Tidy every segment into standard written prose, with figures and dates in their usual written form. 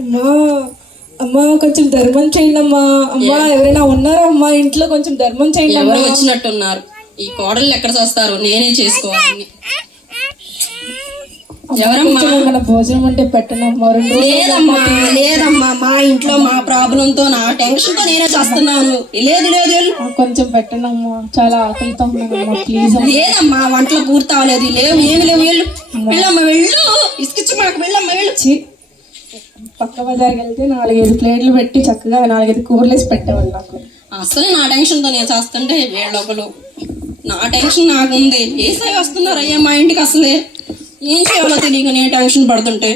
అమ్మా అమ్మా కొంచెం ధర్మం చేయండి అమ్మా. అమ్మా ఎవరైనా ఉన్నారా అమ్మా ఇంట్లో? కొంచెం ధర్మం చేయండి. ఎవరు వచ్చినట్టున్నారు? ఈ కోడళ్ళు ఎక్కడ చేస్తారు? నేనే చేసుకోవాలి. ఎవరమ్మా? మన భోజనం అంటే పెట్టనమ్మా. లేదమ్మా లేదమ్మా, మా ఇంట్లో మా ప్రాబ్లంతో నా టెన్షన్ తో నేనే చేస్తున్నాను. లేదు లేదు కొంచెం పెట్టనమ్మా, చాలా ఆకలితో ఉన్నానమ్మా ప్లీజ్. లేదమ్మా, వంటలు పూర్తి అవ్వలేదు. లేవు ఏమి లేవు. వెళ్ళు వెళ్ళమ్మా, వెళ్ళు. ఇసుకిచ్చు మాకు, వెళ్ళమ్మా వెళ్ళు. పక్క బజార్కి వెళ్తే 4-5 ప్లేట్లు పెట్టి చక్కగా 4-5 కూరలు వేసి పెట్టేవాళ్ళు నాకు. అసలే నా టెన్షన్తో నేను చేస్తుంటే వీళ్ళొకరు నా టెన్షన్ నాకు ఉంది. ఏసై వస్తున్నారు అయ్యా మా ఇంటికి. అసలే ఏం చేయాలో తెలియక నేను టెన్షన్ పడుతుంటే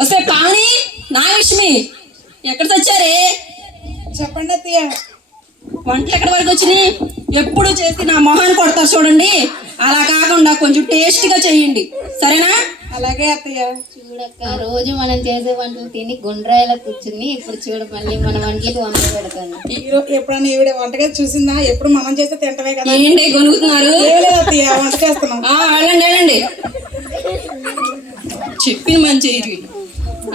వస్తే పాని నాగలక్ష్మి ఎక్కడ తెచ్చారే? చెప్పండి అత్తయ్య. వంటలు ఎక్కడి వరకు వచ్చినాయి? ఎప్పుడు చేసి నా మొహాన్ని కొడతారు చూడండి. అలా కాకుండా కొంచెం టేస్ట్గా చేయండి, సరేనా? అలాగే అత్తయ్య. చూడక్క, రోజు మనం చేసే వంటలు తిని గుండ్రాయిలా కూర్చుని ఇప్పుడు చూడ మళ్ళీ మన వంటలకు వంట పెడతాను. ఎప్పుడన్నా ఈవిడ వంటగా చూసిందా? ఎప్పుడు మనం చేస్తే తింటమే కదా. ఏంటి గొనుగుతున్నారు? అత్తయ్య వంట చేస్తున్నాం. వెళ్ళండి వెళ్ళండి. చెప్పిన మంచి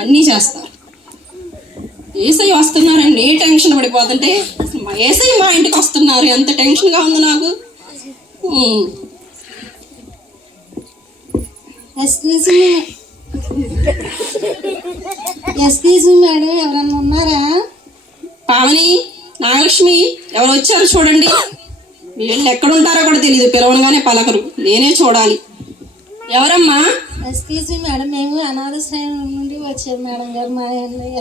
అన్నీ చేస్తారు. ఏసై వస్తున్నారని నే టెన్షన్ పడిపోతుంటే ఏసై మా ఇంటికి వస్తున్నారు, ఎంత టెన్షన్గా ఉంది నాకు. ఎక్స్క్యూజ్ మీ మేడం, ఎవరన్నా ఉన్నారా? పావని నాగలక్ష్మి ఎవరు వచ్చారు చూడండి. వీళ్ళు ఎక్కడ ఉంటారో కూడా తెలియదు, పిలవనగానే పలకరు, నేనే చూడాలి. ఎవరమ్మా? ఎక్స్క్యూజ్ మీ మేడం, మేము అనాథాశ్రయం నుండి వచ్చారు మేడం గారు. మా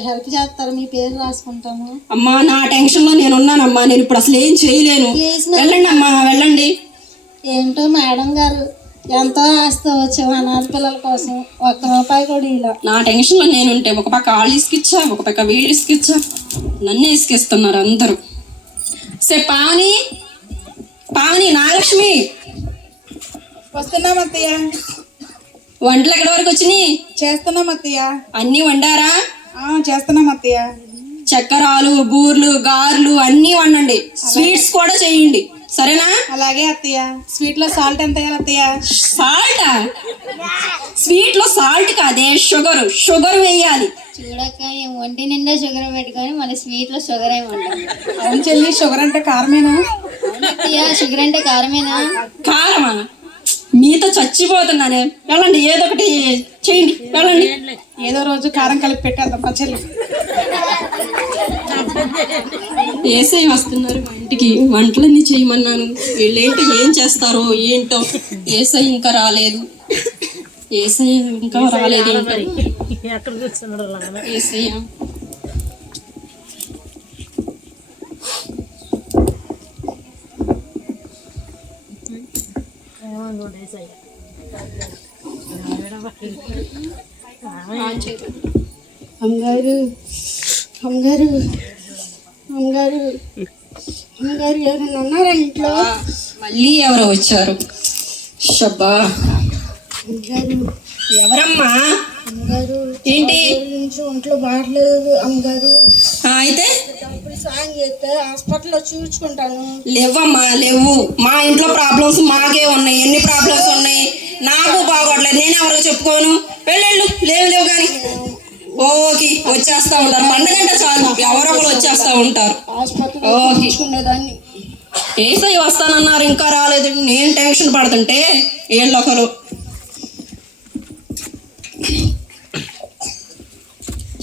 హెల్ప్ చేస్తారు, మీ పేరు రాసుకుంటాము. అమ్మా నా టెన్షన్లో నేను ఉన్నానమ్మా, నేను ఇప్పుడు అసలు ఏం చేయలేను. వెళ్ళండి అమ్మా వెళ్ళండి. ఏంటో మేడం గారు, ఎంతో ఆస్తి వచ్చాము అనాథ పిల్లల కోసం, ₹1 కూడా ఇలా. నా టెన్షన్లో నేనుంటే ఒక పక్క వాళ్ళు ఇసుకిచ్చా, ఒక పక్క వీళ్ళు ఇసుకిచ్చా, నన్నే ఇసుకిస్తున్నారు అందరూ. సే పావని పావని నాగలక్ష్మి వస్తున్నాం అత్తయ్య. వంటలు ఎక్కడి వరకు వచ్చినాయి? చేస్తున్నాం అత్తయ్య. అన్నీ వండారా? చేస్తున్నాం అత్తయ్య. చక్కరాలు, బూర్లు, గారెలు అన్నీ వండండి. స్వీట్స్ కూడా చేయండి, సరేనా? అలాగే అత్తయ్య. స్వీట్ లో సాల్ట్ ఎంత వేయాలి అత్తయ్య? సాల్టా? స్వీట్ లో సాల్ట్ కాదే, షుగర్. షుగర్ వేయాలి. చూడక ఒంటి నిండా షుగర్ పెట్టుకొని మళ్ళీ స్వీట్ లో షుగర్ ఏమి ఉండాలి. అవును చెల్లి, షుగర్ అంటే కారమేనా? షుగర్ అంటే కారమేనా? కారమా? మీతో చచ్చిపోతున్నానే. వెళ్ళండి, ఏదో ఒకటి చేయండి, వెళ్ళండి. ఏదో రోజు కారం కలిపి పెట్టేద్దాం పచ్చళ్ళు. ఏసై వస్తున్నారు మా ఇంటికి, వంటలన్నీ చేయమన్నాను. వీళ్ళేంటో ఏం చేస్తారో ఏంటో. ఏసై ఇంకా రాలేదు, ఏసై ఇంకా రాలేదు. ఏసయ్య అమ్మగారు అమ్మగారు అమ్మగారు అమ్మగారు, ఎవరైనా ఉన్నారా ఇంట్లో? మళ్ళీ ఎవరో వచ్చారు. షబ్బా, అమ్మగారు ఎవరమ్మా? అమ్మగారు ఏంటి? నుంచి ఒంట్లో బాగలేదు అమ్మగారు. అయితే డబ్బులు సాయం చేస్తే హాస్పిటల్లో చూపించుకుంటాను. లేవమ్మా లేవు. మా ఇంట్లో ప్రాబ్లమ్స్ మాకే ఉన్నాయి. ఎన్ని ప్రాబ్లమ్స్ ఉన్నాయి, నాకు బాగోట్లేదు. నేను ఎవరో చెప్పుకోను. వెళ్ళు, లేవు లేవు కానీ. ఓకే, వచ్చేస్తా ఉంటారు. పండగంటే చాలు ఎవరో ఒకరు వచ్చేస్తా ఉంటారు. చూసుకునేదాన్ని. ఏసై వస్తానన్నారు, ఇంకా రాలేదు. నేను టెన్షన్ పడుతుంటే వీళ్ళొకరు.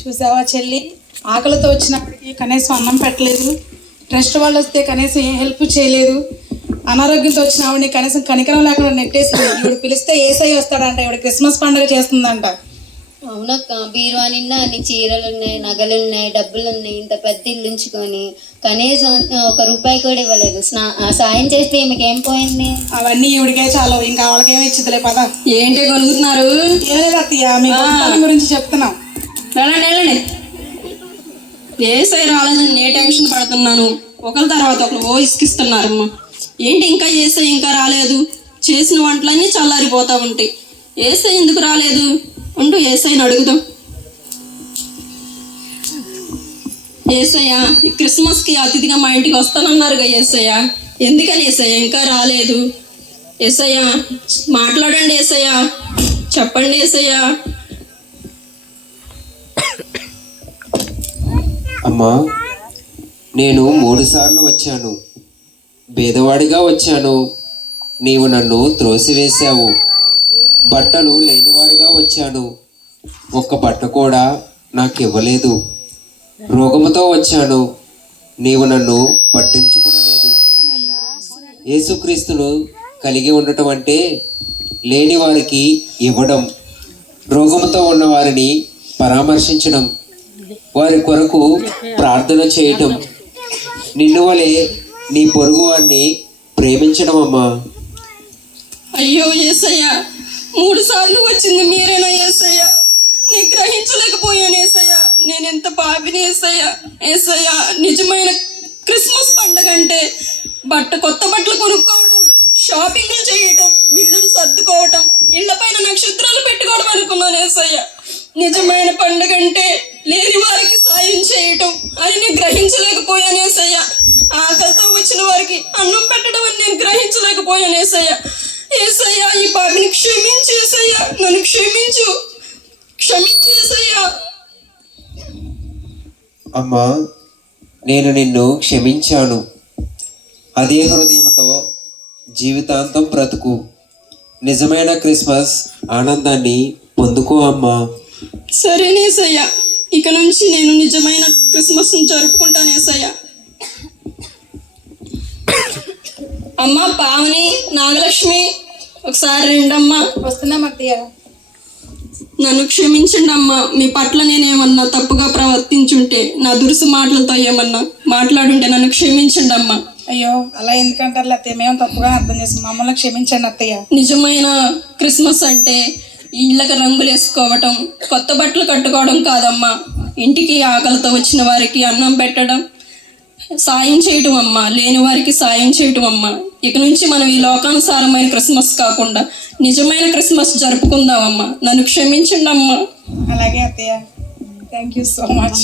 చూసావా చెల్లి, ఆకలితో వచ్చినప్పటికీ కనీసం అన్నం పెట్టలేదు. ట్రస్ట్ వాళ్ళు వస్తే కనీసం ఏ హెల్ప్ చేయలేదు. అనారోగ్యంతో వచ్చిన ఆవిడని కనీసం కనికరం లేకుండా నెట్టేసింది. ఇప్పుడు పిలిస్తే ఏసై వస్తాడంట, ఇప్పుడు క్రిస్మస్ పండుగ చేస్తుందంట. అవునక్క, బీరువా నిండా అన్ని చీరలు ఉన్నాయి, నగలు ఉన్నాయి, డబ్బులు ఉన్నాయి. ఇంత పెద్ద ఇల్లు ఉంచుకొని కనీసం ₹1 కూడా ఇవ్వలేదు. సాయం చేస్తే మీకు ఏం పోయింది? అవన్నీ ఈవిడికే చాలు, ఇంకా వాళ్ళకేమో ఇచ్చిదిలే పద. ఏంటి కొనుక్కుతున్నారు? ఏం లేదు అత్తయ్య, మీ గురించి చెప్తున్నాం. వెళ్ళండి వెళ్ళండి. ఏసై రాలేదని నేను టెన్షన్ పడుతున్నాను. ఒకరి తర్వాత ఒకరు ఇసుకిస్తున్నారమ్మా. ఏంటి ఇంకా ఏసై ఇంకా రాలేదు? చేసిన వంటలన్నీ చల్లారిపోతా ఉంటాయి. ఏసై ఎందుకు రాలేదు అంటూ ఏసైని అడుగుదాం. ఏసయ్య, ఈ క్రిస్మస్కి అతిథిగా మా ఇంటికి వస్తానన్నారుగా ఏసయ్య, ఎందుకని ఏసయ్య ఇంకా రాలేదు? ఏసయ్య మాట్లాడండి, ఏసయ్య చెప్పండి ఏసయ్య. అమ్మా, నేను 3 సార్లు వచ్చాను. పేదవాడిగా వచ్చాను, నీవు నన్ను త్రోసివేశావు. బట్టలు లేనివాడిగా వచ్చాను, ఒక్క బట్ట కూడా నాకు ఇవ్వలేదు. రోగముతో వచ్చాను, నీవు నన్ను పట్టించుకోలేదు. యేసుక్రీస్తును కలిగి ఉండటం అంటే లేని వారికి ఇవ్వడం, రోగముతో ఉన్న వారిని పరామర్శించడం, వారి కొరకు ప్రార్థన చేయటం, నిన్ను వలె నీ పొరుగు వారిని ప్రేమించడం అమ్మా. అయ్యో యేసయ్య, 3 సార్లు వచ్చింది మీరేనా యేసయ్య? నేను గ్రహించలేకపోయాను యేసయ్య. నేను ఎంత పాపిని యేసయ్య. యేసయ్య, నిజమైన క్రిస్మస్ పండుగ అంటే కొత్త బట్టలు కొనుక్కోవడం, షాపింగ్లు చేయటం, ఇళ్ళు సర్దుకోవటం, ఇళ్ల పైన నక్షత్రాలు పెట్టుకోవడం అనుకున్నాను యేసయ్య. నిజమైన పండుగ అంటే లేని వారికి సాయం చేయటం అని నేను గ్రహించలేకపోయాను యేసయ్య. ఆకలితో వచ్చిన వారికి అన్నం పెట్టడం అని నేను గ్రహించలేకపోయాను యేసయ్య. యేసయ్య, ఈ పాపిని క్షమించు యేసయ్య, నన్ను క్షమించు యేసయ్య. అమ్మా, నేను నిన్ను క్షమించాను. అదే హృదయంతో జీవితాంతం బ్రతుకు. నిజమైన క్రిస్మస్ ఆనందాన్ని పొందుకో అమ్మా. సరేనే యేసయ్య, ఇక నుంచి నేను నిజమైన క్రిస్మస్ జరుపుకుంటాను యేసయ్య. అమ్మ పావని, నాగలక్ష్మి, ఒకసారి రండమ్మా. వస్తున్నాం అత్తయ్య. నన్ను క్షమించండి అమ్మా. మీ పట్ల నేనేమన్నా తప్పుగా ప్రవర్తించుంటే, నా దురుసు మాటలతో ఏమన్నా మాట్లాడుంటే నన్ను క్షమించండి అమ్మా. అయ్యో, అలా ఎందుకంటారు అత్తయ్య? మేము తప్పుగా అర్థం చేస్తాం, మమ్మల్ని క్షమించండి అత్తయ్య. నిజమైన క్రిస్మస్ అంటే ఇళ్ళకి రంగులు వేసుకోవటం, కొత్త బట్టలు కట్టుకోవడం కాదమ్మా. ఇంటికి ఆకలితో వచ్చిన వారికి అన్నం పెట్టడం, సాయం చేయటం అమ్మా. లేని వారికి సాయం చేయటం అమ్మా. ఇక నుంచి మనం ఈ లోకానుసారమైన క్రిస్మస్ కాకుండా నిజమైన క్రిస్మస్ జరుపుకుందామమ్మా. నన్ను క్షమించండి అమ్మా. అలాగే అత్తయ్య. Thank you so much.